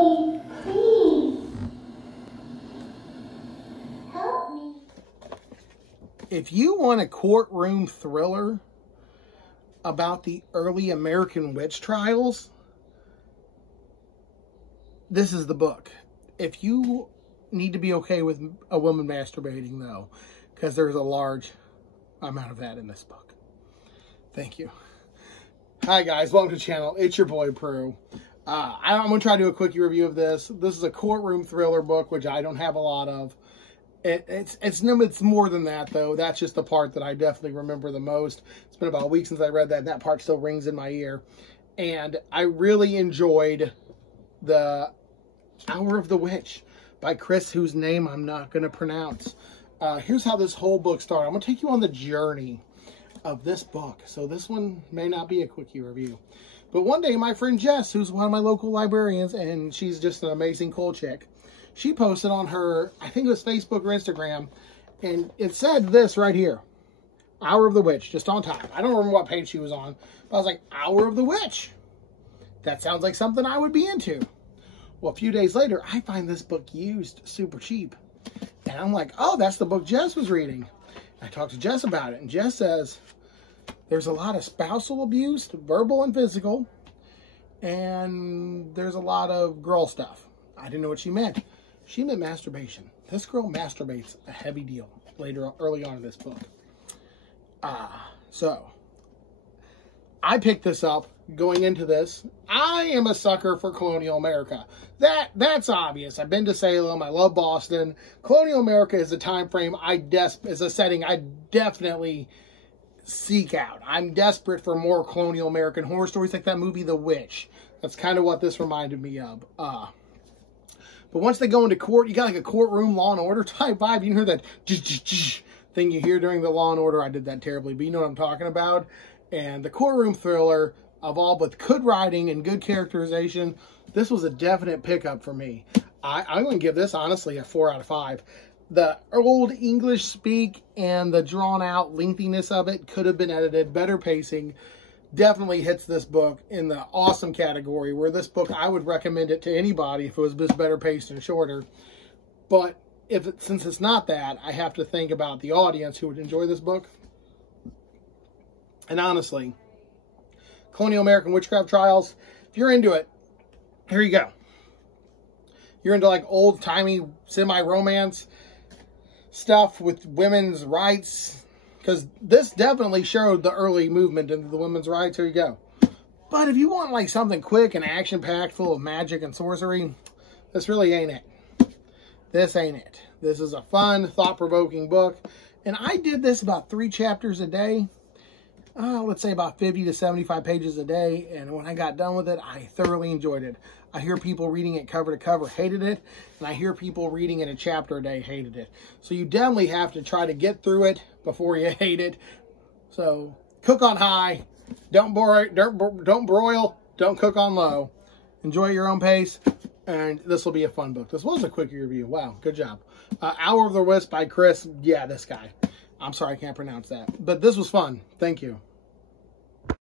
me, please. Help me. If you want a courtroom thriller about the early American witch trials, this is the book. If you need to be okay with a woman masturbating, though, because there's a large amount of that in this book. Thank you. Hi guys, welcome to the channel. It's your boy Prue. I'm going to try to do a quickie review of this. This is a courtroom thriller book, which I don't have a lot of. It's more than that, though. That's just the part that I definitely remember the most. It's been about a week since I read that, and that part still rings in my ear. And I really enjoyed The Hour of the Witch by Chris, whose name I'm not going to pronounce. Here's how this whole book started. I'm going to take you on the journey of this book. So this one may not be a quickie review. But one day, my friend Jess, who's one of my local librarians, and she's just an amazing cool chick, she posted on her, I think it was Facebook or Instagram, and it said this right here. Hour of the Witch, just on top. I don't remember what page she was on, but I was like, Hour of the Witch. That sounds like something I would be into. Well, a few days later, I find this book used super cheap. And I'm like, oh, that's the book Jess was reading. I talked to Jess about it, and Jess says, there's a lot of spousal abuse, verbal and physical, and there's a lot of girl stuff. I didn't know what she meant. She meant masturbation. This girl masturbates a heavy deal early on in this book. So I picked this up going into this. I am a sucker for colonial America. That's obvious. I've been to Salem. I love Boston. Colonial America is a time frame is a setting I definitely seek out. I'm desperate for more colonial American horror stories like that movie The Witch. That's kind of what this reminded me of. But once they go into court, you got like a courtroom Law and Order type vibe. You hear that thing you hear during the Law and Order. I did that terribly, but you know what I'm talking about. And the courtroom thriller of all but good writing and good characterization, this was a definite pickup for me. I'm going to give this, honestly, a 4 out of 5. The old English speak and the drawn-out lengthiness of it could have been edited. Better pacing definitely hits this book in the awesome category, where this book, I would recommend it to anybody if it was just better paced and shorter. But since it's not that, I have to think about the audience who would enjoy this book. And honestly, colonial American witchcraft trials, if you're into it, here you go. You're into like old-timey semi-romance stuff with women's rights, because this definitely showed the early movement into the women's rights. Here you go. But if you want like something quick and action-packed full of magic and sorcery, this really ain't it. This ain't it. This is a fun, thought-provoking book. And I did this about 3 chapters a day. Let's say about 50 to 75 pages a day. And when I got done with it, I thoroughly enjoyed it. I hear people reading it cover to cover hated it. And I hear people reading it a chapter a day hated it. So you definitely have to try to get through it before you hate it. So cook on high. Don't broil. Don't cook on low. Enjoy at your own pace. And this will be a fun book. This was a quick review. Wow, good job. Hour of the Witch by Chris. Yeah, this guy. I'm sorry, I can't pronounce that. But this was fun. Thank you.